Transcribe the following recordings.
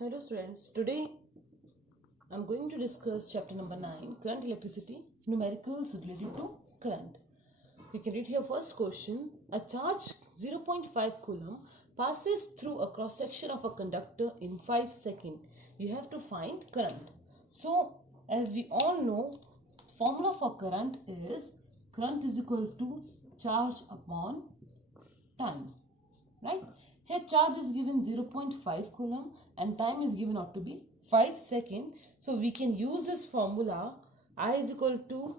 Hello students, today I'm going to discuss chapter number 9, current electricity, numericals related to current. You can read here first question. A charge 0.5 coulomb passes through a cross section of a conductor in 5 seconds. You have to find current. So as we all know, formula for current is equal to charge upon time, right? Here charge is given 0.5 coulomb and time is given out to be 5 seconds. So we can use this formula I is equal to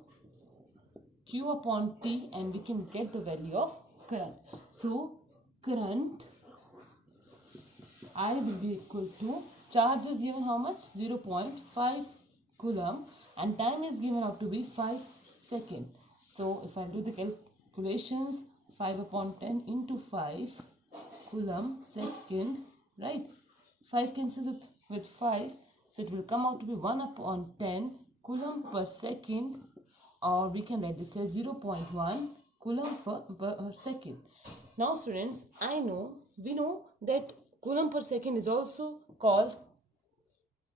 Q upon T and we can get the value of current. So current I will be equal to, charge is given how much? 0.5 coulomb and time is given out to be 5 seconds. So if I do the calculations, 5 upon 10 into 5 coulomb second, right? 5 cancels it with 5, so it will come out to be 1 upon 10 coulomb per second, or we can write this as 0.1 coulomb per second. Now students, we know that coulomb per second is also called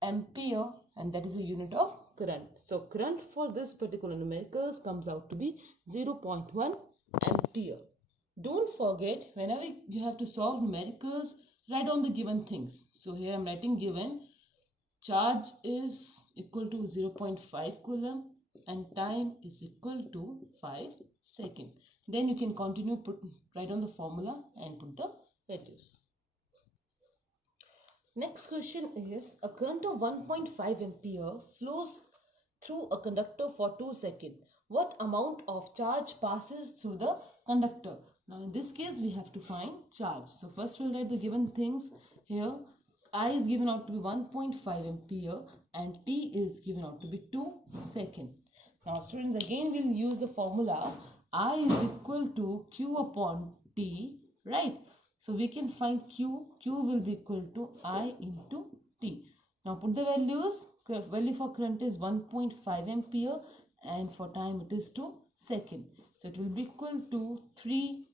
ampere and that is a unit of current. So current for this particular numericals comes out to be 0.1 ampere. Don't forget, whenever you have to solve numericals, write down the given things. So here I am writing given charge is equal to 0.5 coulomb and time is equal to 5 seconds. Then you can continue, write down the formula and put the values. Next question is, a current of 1.5 ampere flows through a conductor for 2 seconds. What amount of charge passes through the conductor? Now in this case we have to find charge. So first we'll write the given things. Here I is given out to be 1.5 ampere and T is given out to be 2 seconds. Now students, again we'll use the formula I is equal to Q upon T, right? So we can find Q will be equal to I into T. Now put the values. Value for current is 1.5 ampere and for time it is 2 seconds. So it will be equal to 3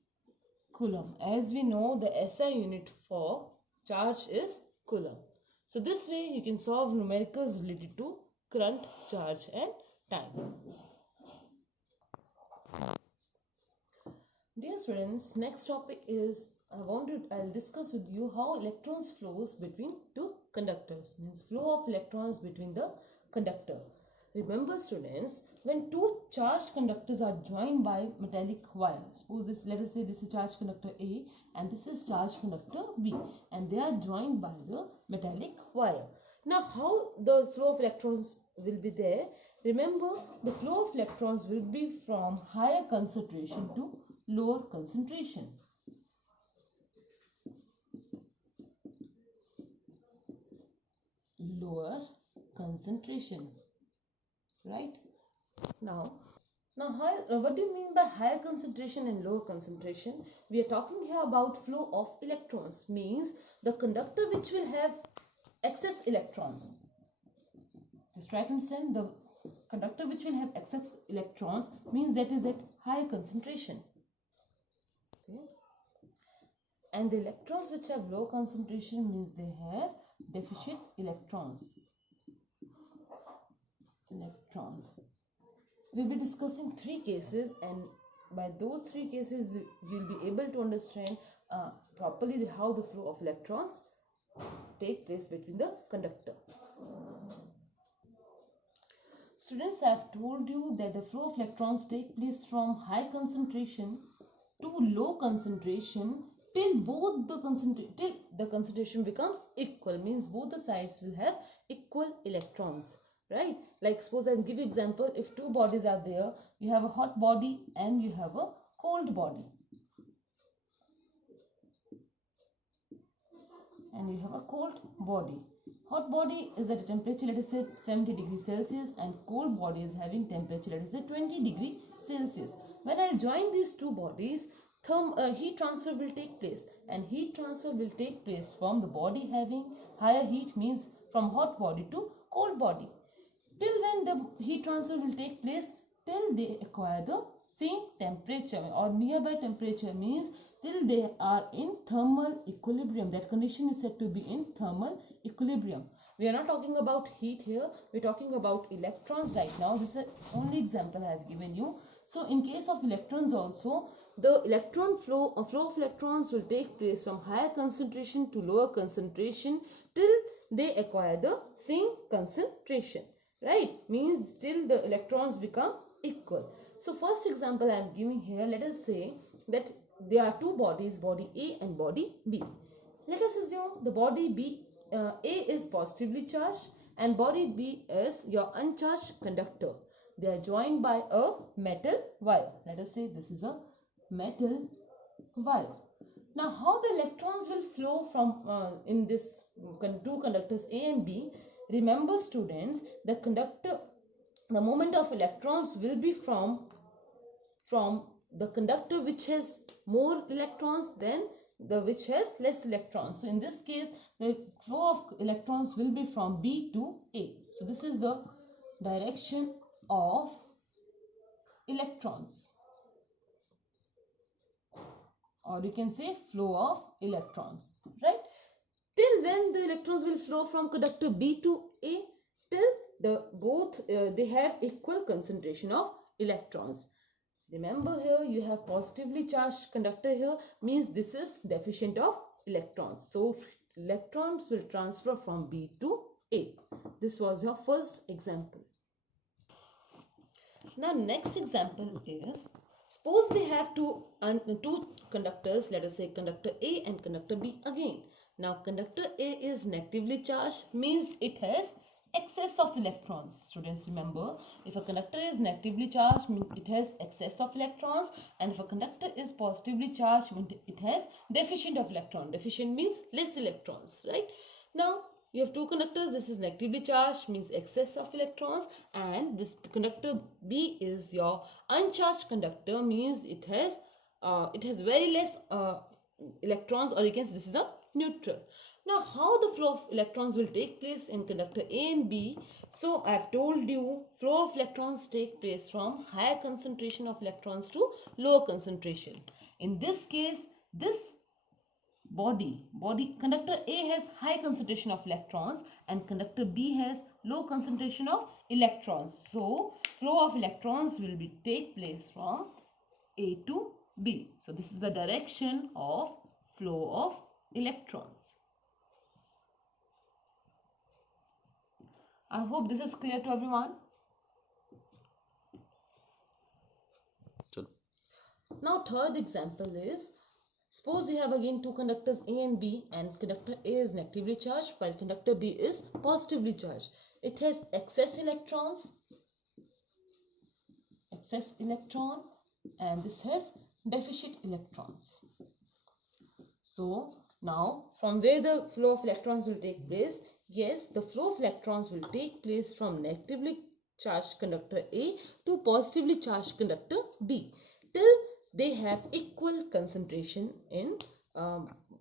coulomb. As we know, the SI unit for charge is coulomb. So this way you can solve numericals related to current, charge and time. Dear students, next topic is I'll discuss with you how electrons flows between two conductors, means flow of electrons between the conductor. Remember students, when two charged conductors are joined by metallic wire, suppose this, let us say this is charged conductor A and this is charged conductor B, and they are joined by the metallic wire. Now how the flow of electrons will be there? Remember, the flow of electrons will be from higher concentration to lower concentration. Lower concentration, right? Now what do you mean by higher concentration and lower concentration? We are talking here about flow of electrons, means the conductor which will have excess electrons. Just try to understand, the conductor which will have excess electrons means that is at higher concentration. Okay. And the electrons which have low concentration means they have deficient electrons. We'll be discussing 3 cases, and by those 3 cases we'll be able to understand properly how the flow of electrons take place between the conductor. Students, I have told you that the flow of electrons take place from high concentration to low concentration till the concentration becomes equal, means both the sides will have equal electrons, right? Like suppose I'll give you example, if two bodies are there, you have a hot body and you have a cold body, and you have a cold body. Hot body is at a temperature, let us say 70 degrees Celsius, and cold body is having temperature, let us say 20 degrees Celsius. When I join these two bodies, heat transfer will take place, and heat transfer will take place from the body having higher heat, means from hot body to cold body. Till when the heat transfer will take place? Till they acquire the same temperature or nearby temperature, means till they are in thermal equilibrium. That condition is said to be in thermal equilibrium. We are not talking about heat here, we are talking about electrons right now. This is the only example I have given you. So in case of electrons also, the electron flow of electrons will take place from higher concentration to lower concentration till they acquire the same concentration, right? Means till the electrons become equal. So first example I am giving here, let us say that there are two bodies, body A and body B. Let us assume the body A is positively charged and body B is your uncharged conductor. They are joined by a metal wire. Let us say this is a metal wire. Now how the electrons will flow from in this two conductors A and B? Remember students, the moment of electrons will be from the conductor which has more electrons than the which has less electrons. So in this case the flow of electrons will be from B to A. So this is the direction of electrons, or you can say flow of electrons, right? Till when the electrons will flow from conductor B to A? Till the both they have equal concentration of electrons. Remember here you have positively charged conductor here, means this is deficient of electrons. So electrons will transfer from B to A. This was your first example. Now next example is, suppose we have two conductors, let us say conductor A and conductor B again. Now conductor A is negatively charged, means it has excess of electrons. Students, remember, if a conductor is negatively charged, it has excess of electrons, and if a conductor is positively charged, it has deficient of electron. Deficient means less electrons, right? Now you have two conductors. This is negatively charged, means excess of electrons, and this conductor B is your uncharged conductor, means it has very less electrons, or you can say this is a neutral. Now how the flow of electrons will take place in conductor A and B? So I have told you, flow of electrons take place from higher concentration of electrons to lower concentration. In this case, this body conductor A has high concentration of electrons and conductor B has low concentration of electrons. So flow of electrons will take place from A to B. So this is the direction of flow of electrons. I hope this is clear to everyone. Sure. Now third example is, suppose you have again two conductors A and B, and conductor A is negatively charged while conductor B is positively charged. It has excess electron, and this has deficient electrons. So now from where the flow of electrons will take place? Yes, the flow of electrons will take place from negatively charged conductor A to positively charged conductor B till they have equal concentration in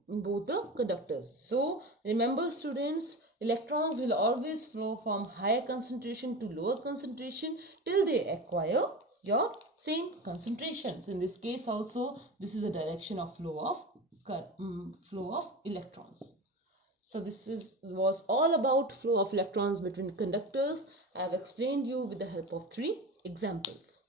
both the conductors. So remember students, electrons will always flow from higher concentration to lower concentration till they acquire your same concentration. So in this case also, this is the direction of flow of electrons. So this was all about flow of electrons between conductors. I have explained you with the help of 3 examples.